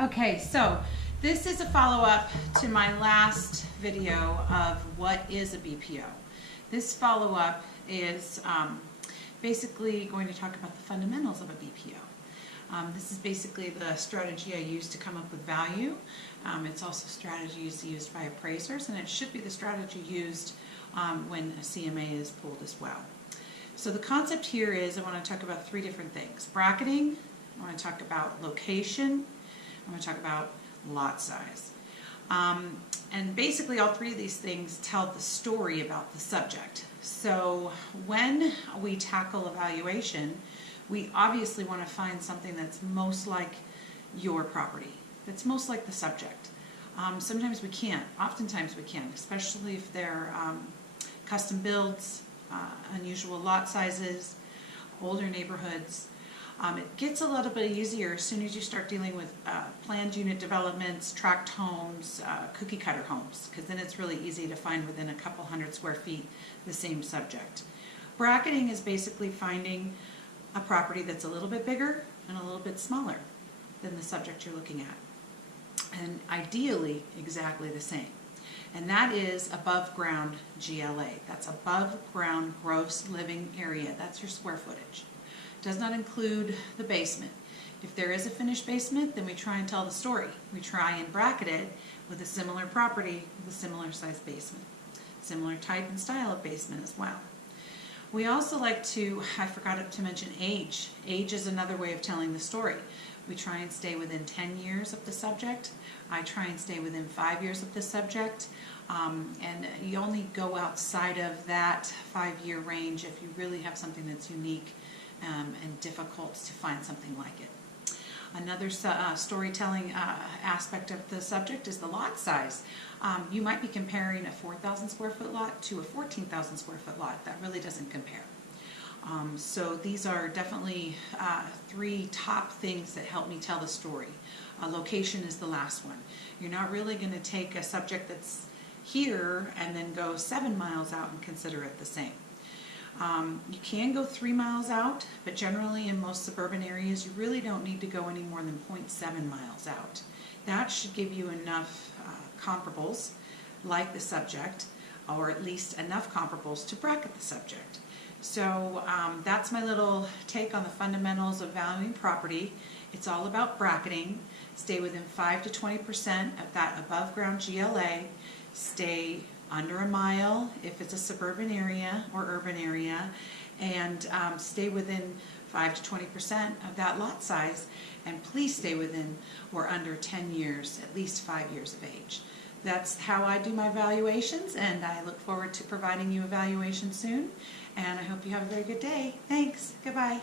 Okay, so this is a follow-up to my last video of what is a BPO. This follow-up is basically going to talk about the fundamentals of a BPO. This is basically the strategy I use to come up with value. It's also strategies used by appraisers, and it should be the strategy used when a CMA is pulled as well. So the concept here is I want to talk about three different things. Bracketing, I want to talk about location, I'm going to talk about lot size. And basically all three of these things tell the story about the subject. So when we tackle evaluation, we obviously want to find something that's most like your property, that's most like the subject. Sometimes we can't, oftentimes we can't, especially if they're custom builds, unusual lot sizes, older neighborhoods. It gets a little bit easier as soon as you start dealing with planned unit developments, tract homes, cookie cutter homes, because then it's really easy to find within a couple hundred square feet the same subject. Bracketing is basically finding a property that's a little bit bigger and a little bit smaller than the subject you're looking at, and ideally exactly the same. And that is above ground GLA. That's above ground gross living area. That's your square footage. Does not include the basement. If there is a finished basement, then we try and tell the story. We try and bracket it with a similar property with a similar size basement. Similar type and style of basement as well. We also like to, I forgot to mention age. Age is another way of telling the story. We try and stay within 10 years of the subject. I try and stay within 5 years of the subject. And you only go outside of that 5-year range if you really have something that's unique and difficult to find something like it. Another storytelling aspect of the subject is the lot size. You might be comparing a 4,000 square foot lot to a 14,000 square foot lot. That really doesn't compare. So these are definitely three top things that help me tell the story. Location is the last one. You're not really going to take a subject that's here and then go 7 miles out and consider it the same. You can go 3 miles out, but generally in most suburban areas you really don't need to go any more than 0.7 miles out. That should give you enough comparables like the subject, or at least enough comparables to bracket the subject. So that's my little take on the fundamentals of valuing property. It's all about bracketing. Stay within 5 to 20% of that above ground GLA. Stay under a mile if it's a suburban area or urban area, and stay within 5 to 20% of that lot size, and please stay within or under 10 years, at least 5 years of age. That's how I do my valuations, and I look forward to providing you a valuation soon, and I hope you have a very good day. Thanks. Goodbye.